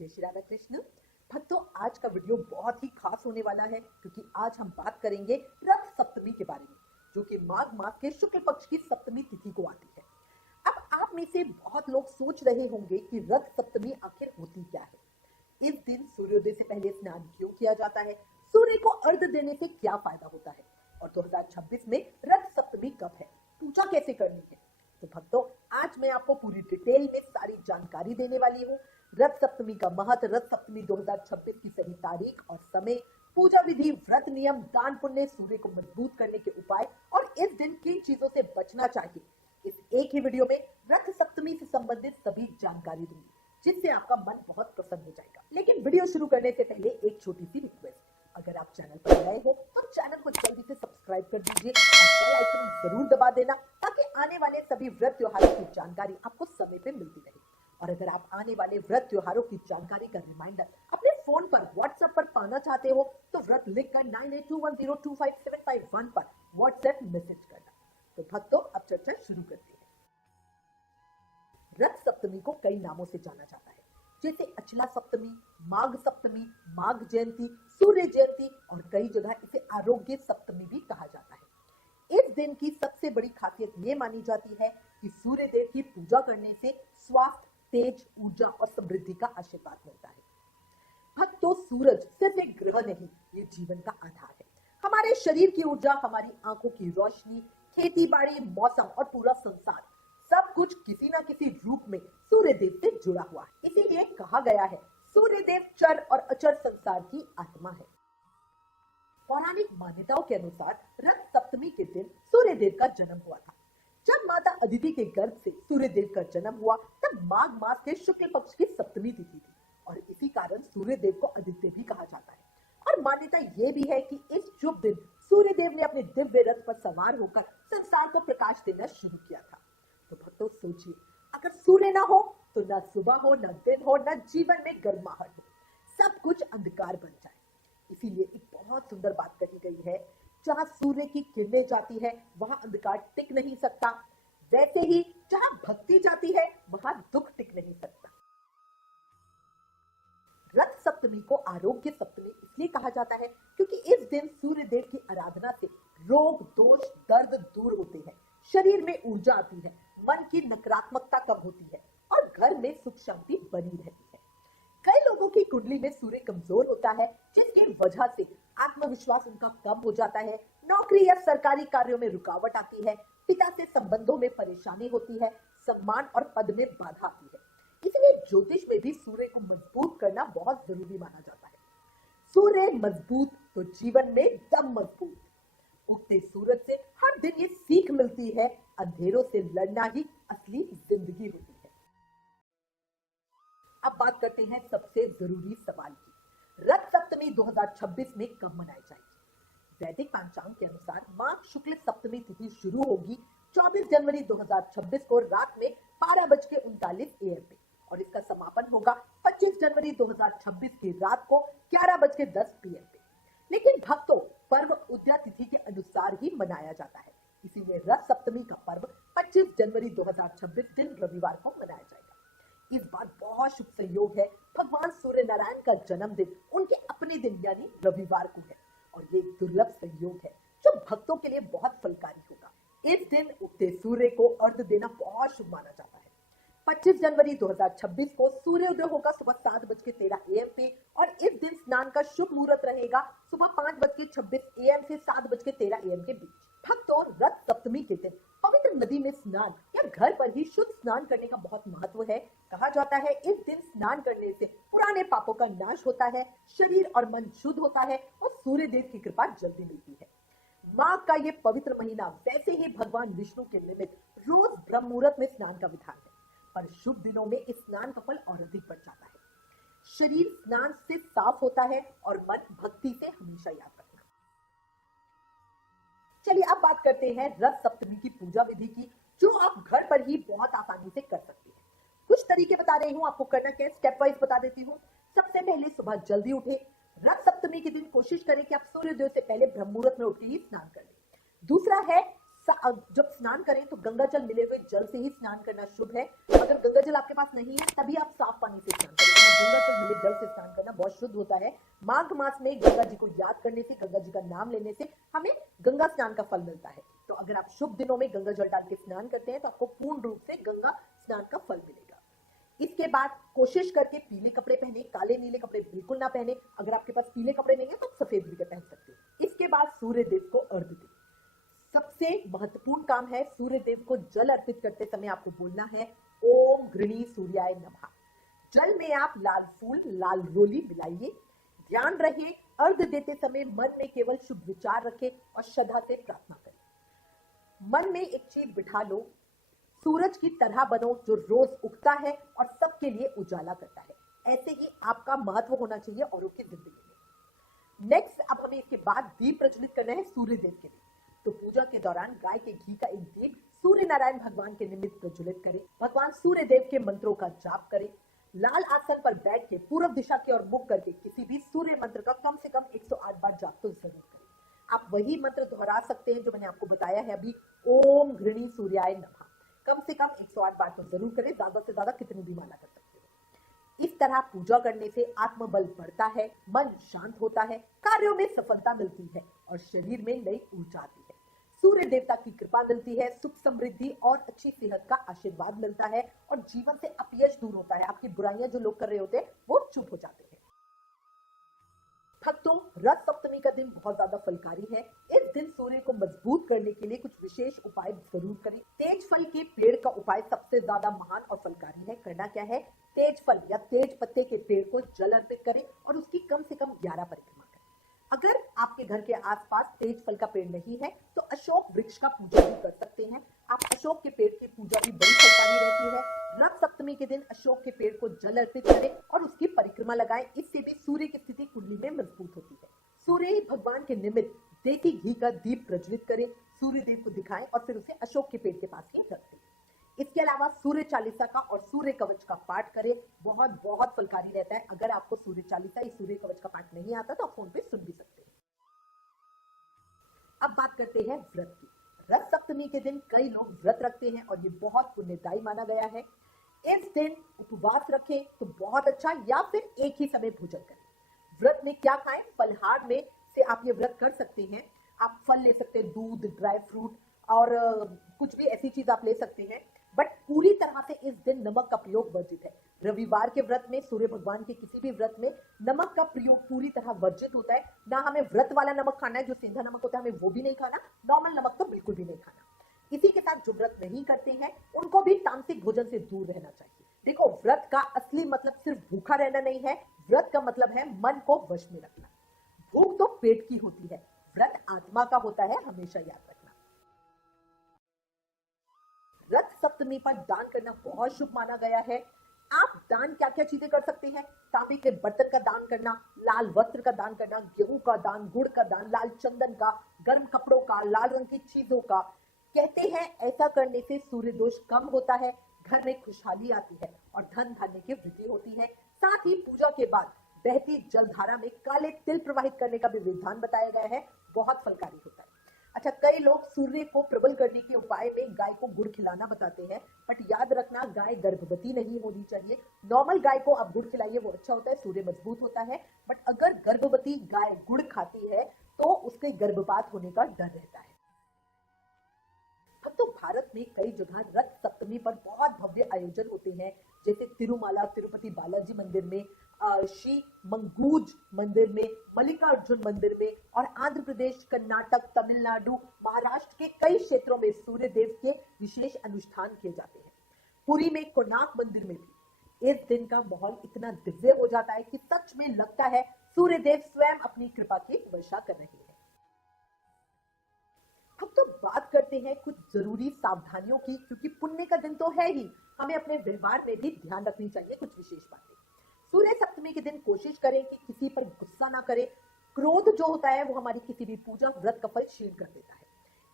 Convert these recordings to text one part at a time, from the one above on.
जय श्री राधा कृष्ण। भक्तों, आज का वीडियो बहुत ही खास होने वाला है क्योंकि आज हम बात करेंगे रथ सप्तमी के बारे में, जो कि माघ मास के शुक्ल पक्ष की सप्तमी तिथि को आती है। अब आप में से बहुत लोग सोच रहे होंगे कि रथ सप्तमी आखिर होती क्या है। इस दिन सूर्योदय से पहले स्नान क्यों किया जाता है, सूर्य को अर्घ देने से क्या फायदा होता है और 2026 में रथ सप्तमी कब है, पूजा कैसे करनी है। तो भक्तों, आज मैं आपको पूरी डिटेल में सारी जानकारी देने वाली हूँ। रथ सप्तमी का महत्व, रथ सप्तमी 2026 की सही तारीख और समय, पूजा विधि, व्रत नियम, दान पुण्य, सूर्य को मजबूत करने के उपाय और इस दिन किन चीजों से बचना चाहिए, इस एक ही वीडियो में रथ सप्तमी से संबंधित सभी जानकारी दूंगी, जिससे आपका मन बहुत प्रसन्न हो जाएगा। लेकिन वीडियो शुरू करने से पहले एक छोटी सी रिक्वेस्ट, अगर आप चैनल पर नए हो तो चैनल को जल्दी से सब्सक्राइब कर दीजिए और बेल आइकन जरूर दबा देना ताकि आने वाले सभी व्रत त्योहारों की जानकारी आपको समय पे मिलती रहे। और अगर आप आने वाले व्रत त्योहारों की जानकारी का रिमाइंडर अपने फोन पर व्हाट्सएप पर पाना चाहते हो तो व्रत लिखकर 9821025751 पर व्हाट्सएप मैसेज करना। तो भक्तों, अब चर्चा शुरू करते हैं। रथ सप्तमी को कई नामों से जाना जाता है, जैसे अचला सप्तमी, माघ सप्तमी, माघ जयंती, सूर्य जयंती और कई जगह इसे आरोग्य सप्तमी भी कहा जाता है। इस दिन की सबसे बड़ी खासियत ये मानी जाती है कि सूर्य देव की पूजा करने से स्वास्थ्य, तेज, ऊर्जा और समृद्धि का आशीर्वाद मिलता है। भक्तों, सूरज सिर्फ एक ग्रह नहीं, ये जीवन का आधार है। हमारे शरीर की ऊर्जा, हमारी आंखों की रोशनी, खेती बाड़ी, मौसम और पूरा संसार, सब कुछ किसी न किसी रूप में सूर्य देव से जुड़ा हुआ है। इसीलिए कहा गया है, सूर्य देव चर और अचर संसार की आत्मा है। पौराणिक मान्यताओं के अनुसार रथ सप्तमी के दिन सूर्य देव का जन्म हुआ था। जब माता अदिति के गर्भ से सूर्य देव का जन्म हुआ तब माघ मास के शुक्ल पक्ष की सप्तमी तिथि थी और इसी कारण सूर्य देव को आदित्य भी कहा जाता है। और मान्यता यह भी है कि इस शुभ दिन सूर्य देव ने अपने दिव्य रथ पर सवार होकर संसार को प्रकाश देना शुरू किया था। तो भक्तों सोचिए, अगर सूर्य ना हो तो ना सुबह हो, ना दिन हो, ना जीवन में गर्माहट हो, सब कुछ अंधकार बन जाए। इसीलिए एक बहुत सुंदर बात कही गई है, जहां सूर्य की किरणें जाती है वहां अंधकार टिक नहीं सकता, वैसे ही जहां भक्ति जाती है वहां दुख टिक नहीं सकता। रथ सप्तमी को आरोग्य सप्तमी इसलिए कहा जाता है क्योंकि इस दिन सूर्य देव की आराधना से रोग, दोष, दर्द दूर होते हैं, शरीर में ऊर्जा आती है, मन की नकारात्मकता कम होती है और घर में सुख शांति बनी रहती है। कई लोगों की कुंडली में सूर्य कमजोर होता है, जिसकी वजह से आत्मविश्वास उनका कम हो जाता है, नौकरी या सरकारी कार्यों में रुकावट आती है, पिता से संबंधों में परेशानी होती है, सम्मान और पद में बाधा आती है। इसलिए ज्योतिष में भी सूर्य को मजबूत करना बहुत जरूरी माना जाता है। सूर्य मजबूत तो जीवन में दम मजबूत। उगते सूरज से हर दिन ये सीख मिलती है, अंधेरों से लड़ना ही असली जिंदगी होती है। अब बात करते हैं सबसे जरूरी सवाल की, रथ सप्तमी 2026 में कब मनाई जाएगी। वैदिक पंचांग के अनुसार माघ शुक्ल सप्तमी तिथि शुरू होगी 24 जनवरी 2026 को रात में 12:39 AM पे और इसका समापन होगा 25 जनवरी 2026 की रात को 11:10 PM पे। लेकिन भक्तों, पर्व उदया तिथि के अनुसार ही मनाया जाता है, इसीलिए रथ सप्तमी का पर्व 25 जनवरी 2026 दिन रविवार को मनाया जाएगा। इस बार बहुत शुभ संयोग है, भगवान सूर्य नारायण का जन्मदिन उनके अपने दिन यानी रविवार को है और ये एक दुर्लभ संयोग है जो भक्तों के लिए बहुत फलकारी होगा। इस दिन उगते सूर्य को अर्घ देना बहुत शुभ माना जाता है। 25 जनवरी 2026 को सूर्योदय होगा सुबह 7:13 AM पे और इस दिन स्नान का शुभ मुहूर्त रहेगा सुबह 5:26 AM से 7:13 AM के बीच। भक्तों, रथ सप्तमी के दिन पवित्र नदी में स्नान या घर पर ही शुद्ध स्नान करने का बहुत महत्व है। कहा जाता है इस दिन स्नान करने से पुराने पापों का नाश होता है, शरीर और मन शुद्ध होता है और सूर्य देव की कृपा जल्दी मिलती है। माघ का ये पवित्र महीना वैसे ही भगवान विष्णु के निमित्त रोज ब्रह्म मुहूर्त में स्नान का विधान है, पर शुभ दिनों में इस स्नान का फल और अधिक बढ़ जाता है। शरीर स्नान से साफ होता है और मन भक्ति से हमेशा याद रखना। चलिए अब बात करते हैं रथ सप्तमी की पूजा विधि की, जो आप घर पर ही बहुत आसानी से कर सकते हैं। कुछ तरीके बता रही हूँ, आपको करना क्या है स्टेप वाइज बता देती हूँ। सबसे पहले सुबह जल्दी उठे। रथ सप्तमी के दिन कोशिश करें कि आप सूर्योदय से पहले ब्रह्म मुहूर्त में उठ के ही स्नान कर लें। दूसरा है, जब स्नान करें तो गंगा जल मिले हुए जल से ही स्नान करना शुभ है। अगर गंगा जल आपके पास नहीं है तभी आप साफ पानी से स्नान करें, गंगा जल मिले जल से स्नान करना बहुत शुद्ध होता है। माघ मास में गंगा जी को याद करने से, गंगा जी का नाम लेने से हमें गंगा स्नान का फल मिलता है। तो अगर आप शुभ दिनों में गंगा जल डाल के स्नान करते हैं तो आपको पूर्ण रूप से गंगा स्नान का फल मिलेगा। इसके बाद कोशिश करके पीले कपड़े पहने, काले नीले कपड़े बिल्कुल ना पहने। अगर आपके पास पीले कपड़े नहीं है तो आप सफेद भी पहन सकते हैं। इसके बाद सूर्य देव को अर्घ्य दें। सबसे महत्वपूर्ण काम है, सूर्य देव को जल अर्पित करते समय आपको बोलना है ओम गृणी सूर्याय नमः। जल में आप लाल फूल, लाल रोली मिलाइए। ध्यान रहे अर्घ्य देते समय मन में केवल शुभ विचार रखें और श्रद्धा से प्रार्थना करें। मन में एक चीज बिठा लो, सूरज की तरह बनो जो रोज उगता है और सबके लिए उजाला करता है। ऐसे ही आपका महत्व होना चाहिए औरों की जिंदगी में। नेक्स्ट, अब हमें इसके बाद दीप प्रज्वलित करना है सूर्य देव के लिए। तो पूजा के दौरान गाय के घी का एक दीप सूर्य नारायण भगवान के निमित्त प्रज्वलित करें। भगवान सूर्य देव के मंत्रों का जाप करें। लाल आसन पर बैठ के पूर्व दिशा की ओर मुख करके किसी भी सूर्य मंत्र का कम से कम 108 बार जाप तो जरूर करें। आप वही मंत्र दोहरा सकते हैं जो मैंने आपको बताया है अभी, ओम घृणी सूर्याय नमः। कम से कम 108 बार तो जरूर करें, ज्यादा से ज्यादा कितनी भी माला कर सकते हैं। इस तरह पूजा करने से आत्मबल बढ़ता है, मन शांत होता है, कार्यों में सफलता मिलती है और शरीर में नई ऊर्जा आती है। सूर्य देवता की कृपा मिलती है, सुख समृद्धि और अच्छी सेहत का आशीर्वाद मिलता है और जीवन से अपयश दूर होता है। आपकी बुराइयां जो लोग कर रहे होते हैं वो चुप हो जाते हैं। भक्तों, रथ सप्तमी का दिन बहुत ज्यादा फलकारी है। इस दिन सूर्य को मजबूत करने के लिए कुछ विशेष उपाय जरूर करें। तेज फल के पेड़ का उपाय सबसे ज्यादा महान और फलकारी है। करना क्या है, तेज फल या तेज पत्ते के पेड़ को जल अर्पित करें और उसकी कम से कम 11 परिक्रमा करें। अगर आपके घर के आसपास तेज फल का पेड़ नहीं है तो अशोक वृक्ष का पूजा भी कर सकते हैं। आप अशोक के पेड़ की पूजा भी बड़ी फलकारी रहती है। रथ सप्तमी के दिन अशोक के पेड़ को जल अर्पित करें और उसकी परिक्रमा लगाएं। इससे भी सूर्य की स्थिति कुंडली में मजबूत होती है। सूर्य भगवान के निमित्त देसी घी का दीप प्रज्वलित करें, सूर्य देव को दिखाएं और फिर उसे अशोक के पेड़ के पास ही रख दें। इसके अलावा सूर्य चालीसा का और सूर्य कवच का पाठ करें, बहुत बहुत फलकारी रहता है। अगर आपको सूर्य चालीसा या सूर्य कवच का पाठ नहीं आता तो आप फोन पे सुन भी सकते हैं। अब बात करते हैं व्रत की। रथ सप्तमी के दिन कई लोग व्रत रखते हैं और ये बहुत पुण्यदायी माना गया है। इस दिन उपवास रखें तो बहुत अच्छा, या फिर एक ही समय भोजन करें। व्रत में क्या खाएं, फलहार में से आप ये व्रत कर सकते हैं। आप फल ले सकते हैं, दूध, ड्राई फ्रूट और कुछ भी ऐसी चीज आप ले सकते हैं। बट पूरी तरह से इस दिन नमक का प्रयोग वर्जित है। रविवार के व्रत में, सूर्य भगवान के किसी भी व्रत में नमक का प्रयोग पूरी तरह वर्जित होता है। ना हमें व्रत वाला नमक खाना है, जो सेंधा नमक होता है हमें वो भी नहीं खाना, नॉर्मल नमक तो बिल्कुल भी नहीं खाना। इसी के साथ जो व्रत नहीं करते हैं उनको भी तामसिक भोजन से दूर रहना चाहिए। देखो, व्रत का असली मतलब सिर्फ भूखा रहना नहीं है। व्रत का मतलब है मन को वश में रखना। भूख तो पेट की होती है, व्रत आत्मा का होता है, हमेशा याद रखना। रथ सप्तमी पर दान करना बहुत शुभ माना गया है। आप दान क्या क्या चीजें कर सकते हैं, तांबे के बर्तन का दान करना, लाल वस्त्र का दान करना, गेहूं का दान, गुड़ का दान, लाल चंदन का, गर्म कपड़ों का, लाल रंग की चीजों का। कहते हैं ऐसा करने से सूर्य दोष कम होता है, घर में खुशहाली आती है और धन धान्य की वृद्धि होती है। साथ ही पूजा के बाद बहती जलधारा में काले तिल प्रवाहित करने का भी विधान बताया गया है, बहुत फलकारी होता है। अच्छा, कई लोग सूर्य को प्रबल करने के उपाय में गाय को गुड़ खिलाना बताते हैं, बट याद रखना गाय गर्भवती नहीं होनी चाहिए। नॉर्मल गाय को आप गुड़ खिलाइए, वो अच्छा होता है, सूर्य मजबूत होता है। बट अगर गर्भवती गाय गुड़ खाती है तो उसके गर्भपात होने का डर रहता है। अब तो भारत में कई जगह रथ सप्तमी पर बहुत भव्य आयोजन होते हैं, जैसे तिरुमाला तिरुपति बालाजी मंदिर में, श्री मंगूज मंदिर में, मल्लिकार्जुन मंदिर में, और आंध्र प्रदेश, कर्नाटक, तमिलनाडु, महाराष्ट्र के कई क्षेत्रों में सूर्य देव के विशेष अनुष्ठान किए जाते हैं। पुरी में कोणार्क मंदिर में भी इस दिन का माहौल इतना दिव्य हो जाता है कि सच में लगता है सूर्य देव स्वयं अपनी कृपा की वर्षा कर रहे हैं। अब तो बात करते हैं कुछ जरूरी सावधानियों की, क्योंकि पुण्य का दिन तो है ही, हमें अपने व्यवहार में भी ध्यान रखनी चाहिए कुछ विशेष बातें। सूर्य सप्तमी के दिन कोशिश करें कि किसी पर गुस्सा ना करें। क्रोध जो होता है वो हमारी किसी भी पूजा व्रत का फल क्षीण कर देता है।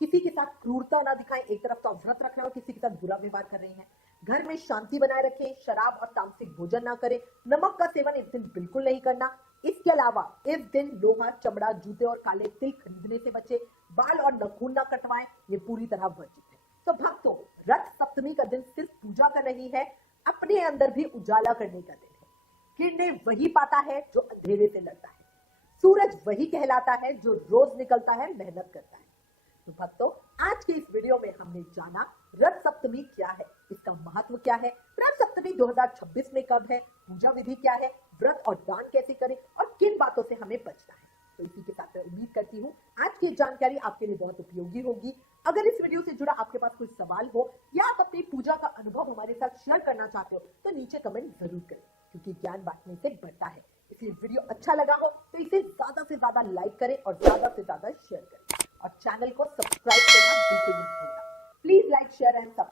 किसी के साथ क्रूरता ना दिखाएं। एक तरफ तो आप व्रत रख रहे हो, किसी के साथ बुरा व्यवहार कर रहे हैं। घर में शांति बनाए रखें। शराब और तामसिक भोजन ना करें। नमक का सेवन इस दिन बिल्कुल नहीं करना। इसके अलावा इस दिन लोहा, चमड़ा, जूते और काले तिल खरीदने से बचे। बाल और नाखून ना कटवाएं, ये पूरी तरह वर्जित है। तो भक्तों, रथ सप्तमी का दिन सिर्फ पूजा का नहीं है, अपने अंदर भी उजाला करने का दिन है। किरणें वही पाता है जो अंधेरे से लड़ता है, सूरज वही कहलाता है जो रोज निकलता है, मेहनत करता है। तो भक्तों, आज के इस वीडियो में हमने जाना रथ सप्तमी क्या है, इसका महत्व क्या है, रथ सप्तमी 2026 में कब है, पूजा विधि क्या है, व्रत और दान कैसे करें और किन बातों से हमें बचना है। तो इसी के साथ मैं उम्मीद करती हूँ आज की जानकारी आपके लिए बहुत उपयोगी होगी। अगर इस वीडियो से जुड़ा आपके पास कोई सवाल हो या आप अपनी पूजा का अनुभव हमारे साथ शेयर करना चाहते हो तो नीचे कमेंट जरूर करें, क्योंकि ज्ञान बांटने से बढ़ता है। इसलिए वीडियो अच्छा लगा हो तो इसे ज्यादा से ज्यादा लाइक करें और ज्यादा से ज्यादा शेयर करें और चैनल को सब्सक्राइब करना बिल्कुल मत भूलना। Please like, share and subscribe.